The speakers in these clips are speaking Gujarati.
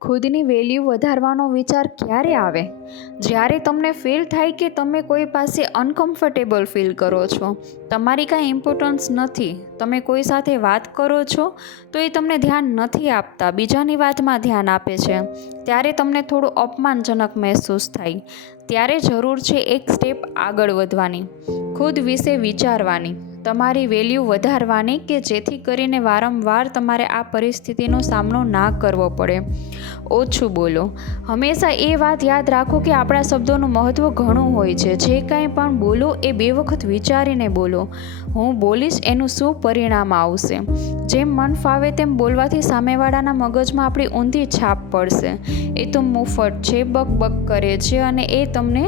ખુદની વેલ્યુ વધારવાનો વિચાર ક્યારે આવે? જ્યારે તમને ફીલ થાય કે તમે કોઈ પાસે અનકમ્ફર્ટેબલ ફીલ કરો છો, તમારી કાંઈ ઇમ્પોર્ટન્સ નથી, તમે કોઈ સાથે વાત કરો છો, તો એ તમને ધ્યાન નથી આપતા, બીજાની વાતમાં ધ્યાન આપે છે. ત્યારે તમને થોડું અપમાનજનક મહેસૂસ થાય. ત્યારે જરૂર છે એક સ્ટેપ આગળ વધવાની. ખુદ વિશે વિચારવાની. તમારી વેલ્યુ વધારવાની કે જેથી કરીને વારંવાર તમારે આ પરિસ્થિતિનો સામનો ના કરવો પડે. ઓછું બોલો. હંમેશા એ વાત યાદ રાખો કે આપણા શબ્દોનું મહત્ત્વ ઘણું હોય છે. જે કાંઈ પણ બોલો એ બે વખત વિચારીને બોલો. હું બોલીશ એનું શું પરિણામ આવશે? જેમ મન ફાવે તેમ બોલવાથી સામેવાળાના મગજમાં આપણી ઊંધી છાપ પડશે. એ તો મુફટ છે બક બક કરે છે અને એ તમને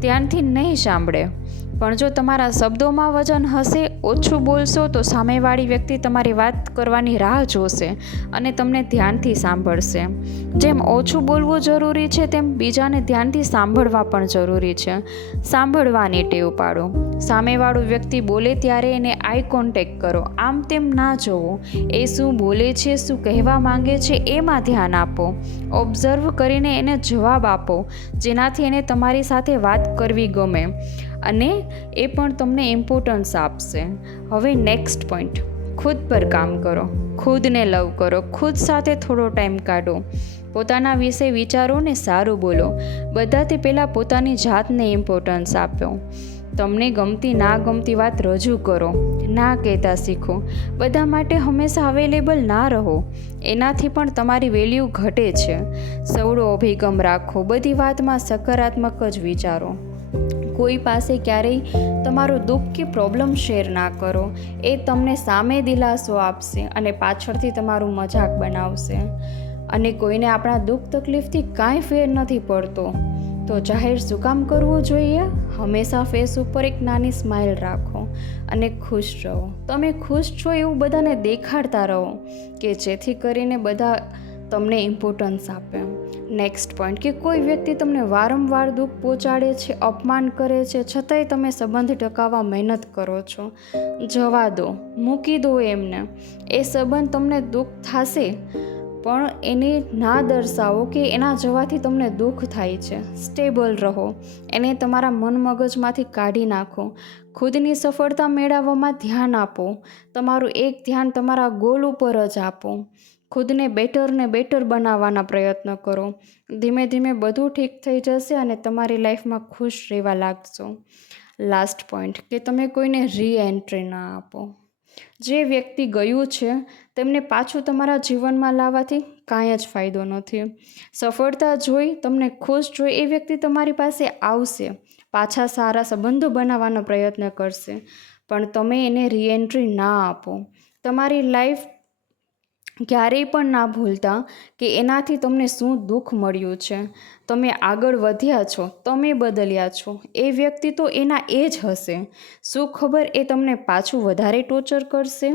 ધ્યાનથી નહીં સાંભળે. પણ જો તમારા શબ્દોમાં વજન હશે, ઓછું બોલશો, તો સામેવાળી વ્યક્તિ તમારી વાત કરવાની રાહ જોશે અને તમને ધ્યાનથી સાંભળશે. જેમ ઓછું બોલવું જરૂરી છે, તેમ બીજાને ધ્યાનથી સાંભળવા પણ જરૂરી છે. સાંભળવાની ટેવ પાડો. સામેવાળું વ્યક્તિ બોલે ત્યારે એને આઈ કોન્ટેક્ટ કરો. આમ તેમ ના જોવો. એ શું બોલે છે, શું કહેવા માંગે છે, એમાં ધ્યાન આપો. ઓબ્ઝર્વ કરીને એને જવાબ આપો, જેનાથી એને તમારી સાથે વાત કરવી ગમે. અને એ પણ તમને ઇમ્પોર્ટન્સ આપશે. હવે નેક્સ્ટ પોઈન્ટ ખુદ પર કામ કરો. ખુદને લવ કરો. ખુદ સાથે થોડો ટાઈમ કાઢો. પોતાના વિશે વિચારો ને સારું બોલો. બધાથી પહેલાં પોતાની જાતને ઇમ્પોર્ટન્સ આપો. તમને ગમતી, ના ગમતી વાત રજૂ કરો. ના કહેતા શીખો. બધા માટે હંમેશા અવેલેબલ ના રહો. એનાથી પણ તમારી વેલ્યુ ઘટે છે. સવડો અભિગમ રાખો. બધી વાતમાં સકારાત્મક જ વિચારો. કોઈ પાસે ક્યારેય તમારું દુઃખ કે પ્રોબ્લેમ શેર ના કરો. એ તમને સામે દિલાસો આપશે અને પાછળથી તમારું મજાક બનાવશે. અને કોઈને આપણા દુઃખ તકલીફથી કાંઈ ફેર નથી પડતો. તો જાહેર શું કામ કરવું જોઈએ? હંમેશા ફેસ ઉપર એક નાની સ્માઇલ રાખો અને ખુશ રહો. તમે ખુશ છો એવું બધાને દેખાડતા રહો કે જેથી કરીને બધા તમને ઇમ્પોર્ટન્સ આપે. નેક્સ્ટ પોઈન્ટ કે કોઈ વ્યક્તિ તમને વારંવાર દુઃખ પહોંચાડે છે, અપમાન કરે છે, છતાંય તમે સંબંધ ટકાવવા મહેનત કરો છો. જવા દો, મૂકી દો એમને. એ સંબંધ તમને દુઃખ થશે, પણ એને ના દર્શાવો કે એના જવાથી તમને દુઃખ થાય છે. સ્ટેબલ રહો. એને તમારા મન મગજમાંથી કાઢી નાખો. ખુદની સફળતા મેળવવામાં ધ્યાન આપો. તમારું એક ધ્યાન તમારા ગોલ ઉપર જ આપો. ખુદને બેટર ને બેટર બનાવવાના પ્રયત્ન કરો. ધીમે ધીમે બધું ઠીક થઈ જશે અને તમારી લાઈફમાં ખુશ રહેવા લાગશો. લાસ્ટ પોઈન્ટ, કે તમે કોઈને રી એન્ટ્રી ના આપો. જે વ્યક્તિ ગયું છે, તેમને પાછું તમારા જીવનમાં લાવવાથી કાંઈ જ ફાયદો નથી. સફળતા જોઈ, તમને ખુશ જોઈ એ વ્યક્તિ તમારી પાસે આવશે. પાછા સારા સંબંધો બનાવવાનો પ્રયત્ન કરશે. પણ તમે એને રીએન્ટ્રી ના આપો. તમારી લાઈફ ક્યારેય પણ ના ભૂલતા કે એનાથી તમને શું દુઃખ મળ્યું છે. તમે આગળ વધ્યા છો, તમે બદલ્યા છો, એ વ્યક્તિ તો એના એ જ હશે. શું ખબર એ તમને પાછું વધારે ટોર્ચર કરશે?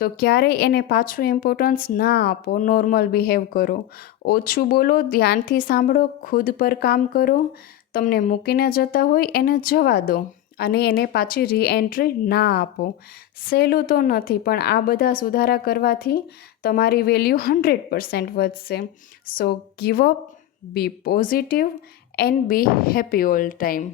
તો ક્યારેય એને પાછું ઇમ્પોર્ટન્સ ના આપો નોર્મલ બિહેવ કરો. ઓછું બોલો, ધ્યાનથી સાંભળો, ખુદ પર કામ કરો. તમને મૂકીને જતા હોય, એને જવા દો. અને એને પાછી રીએન્ટ્રી ના આપો. સહેલું તો નથી, પણ આ બધા સુધારા કરવાથી તમારી વેલ્યુ હન્ડ્રેડ પર્સન્ટ વધશે. So give up be positive and be happy all time